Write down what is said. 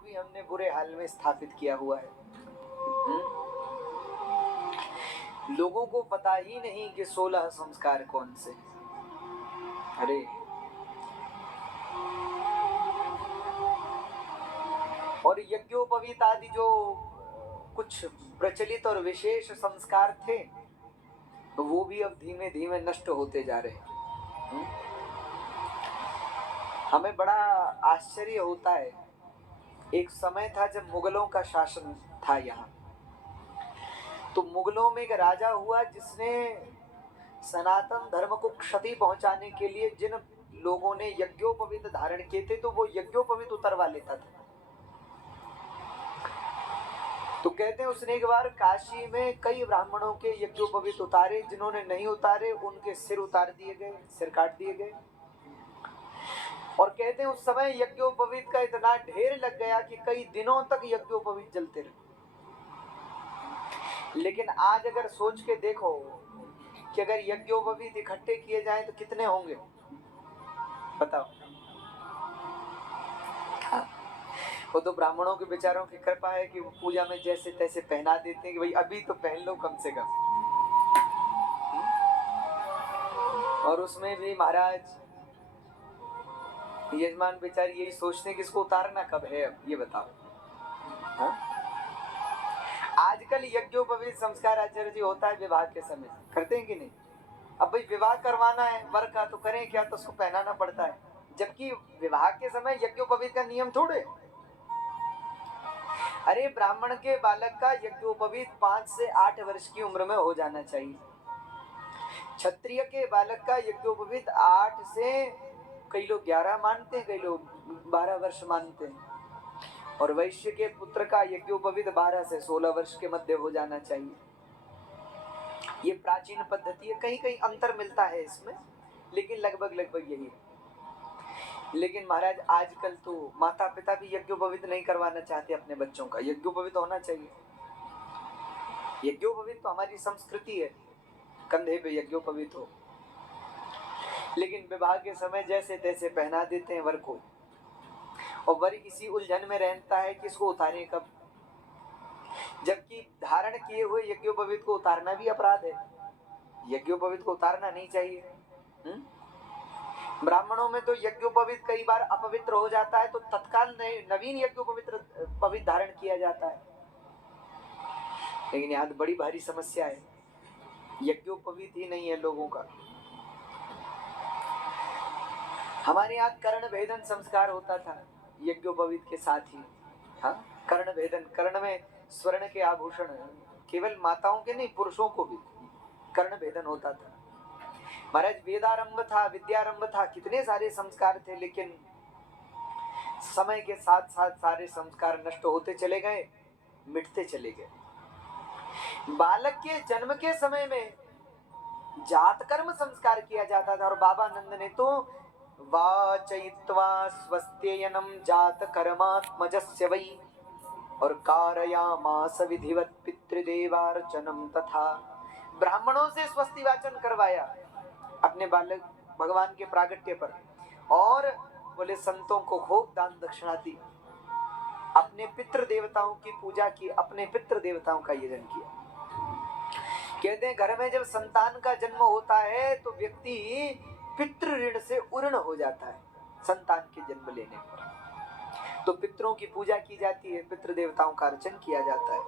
भी हमने बुरे हाल में स्थापित किया हुआ है। लोगों को पता ही नहीं कि 16 संस्कार कौन से। अरे और यज्ञोपवीत आदि जो कुछ प्रचलित और विशेष संस्कार थे वो भी अब धीमे धीमे नष्ट होते जा रहे हैं। हमें बड़ा आश्चर्य होता है। एक समय था जब मुगलों का शासन था यहाँ, तो मुगलों में एक राजा हुआ जिसने सनातन धर्म को क्षति पहुंचाने के लिए जिन लोगों ने यज्ञोपवीत धारण किए थे तो वो यज्ञोपवीत उतरवा लेता था। तो कहते हैं उसने एक बार काशी में कई ब्राह्मणों के यज्ञोपवीत उतारे, जिन्होंने नहीं उतारे उनके सिर उतार दिए गए, सिर काट दिए गए। और कहते हैं उस समय यज्ञोपवीत का इतना ढेर लग गया कि कई दिनों तक यज्ञोपवीत जलते रहे। लेकिन आज अगर सोच के देखो कि अगर यज्ञोपवीत इकट्ठे किए जाएं तो कितने होंगे, बताओ। वो तो ब्राह्मणों के बेचारों की कृपा है कि वो पूजा में जैसे तैसे पहना देते हैं कि भाई अभी तो पहन लो कम से कम। और उसमें भी महाराज यजमान बेचारे यही सोचते हैं कि इसको उतारना कब है, अब ये बताओ। हाँ? आजकल यज्ञोपवीत संस्कार आचार्य जी होता है विवाह के समय, करते हैं कि नहीं? अब भाई विवाह करवाना है वर का तो करें क्या, तो उसको पहनाना पड़ता है, जबकि विवाह के समय यज्ञोपवीत का नियम थोड़े। अरे ब्राह्मण के बालक का यज्ञोपवीत 5 से 8 वर्ष की उम्र में हो जाना चाहिए। क्षत्रिय के बालक का यज्ञोपवीत 8 से कई लोग 11 मानते हैं, कई लोग 12 वर्ष मानते हैं। और वैश्य के पुत्र का यज्ञोपवीत 12 से 16 वर्ष के मध्य हो जाना चाहिए। ये प्राचीन पद्धति है, कहीं कहीं अंतर मिलता है इसमें, लेकिन लगभग लगभग यही है। लेकिन महाराज आजकल तो माता पिता भी यज्ञोपवीत नहीं करवाना चाहते अपने बच्चों का। यज्ञोपवीत होना चाहिए। यज्ञोपवीत तो हमारी संस्कृति है, कंधे पे यज्ञोपवीत हो। लेकिन विवाह के समय जैसे तैसे पहना देते हैं वर को, और वर इसी उलझन में रहता है कि इसको उतारें कब, जबकि धारण किए हुए यज्ञोपवीत को उतारना भी अपराध है। यज्ञोपवीत को उतारना नहीं चाहिए। ब्राह्मणों में तो यज्ञोपवीत कई बार अपवित्र हो जाता है तो तत्काल नवीन यज्ञोपवीत धारण किया जाता है। लेकिन यहाँ तो बड़ी भारी समस्या है, यज्ञोपवीत ही नहीं है लोगों का। हमारे यहाँ कर्ण भेदन संस्कार होता था यज्ञोपवीत के साथ ही। हाँ, कर्ण भेदन, कर्ण में स्वर्ण के आभूषण, केवल माताओं के नहीं पुरुषों को भी कर्ण भेदन होता था। महाराज वेदारंभ था, विद्यारंभ था, कितने सारे संस्कार थे, लेकिन समय के साथ साथ सारे संस्कार नष्ट होते चले गए, मिटते चले गए। बालक के जन्म के समय में जात कर्म संस्कार किया जाता था, और बाबा नंद ने तो वाचयित्वा स्वस्त्ययनम जात कर्मात्मजस्य वै और कारयामास विधिवत पितृदेवार्चनम तथा। ब्राह्मणों से स्वस्ति वाचन करवाया अपने बालक भगवान के प्रागट्य पर, और बोले संतों को खूब दान दक्षिणा दी, अपने पितृ देवताओं की पूजा की, अपने पितृ देवताओं का यजन किया। कहते हैं घर में जब संतान का जन्म होता है तो व्यक्ति पितृ ऋण से उऋण हो जाता है। संतान के जन्म लेने पर तो पितरों की पूजा की जाती है, पितृ देवताओं का अर्चन किया जाता है।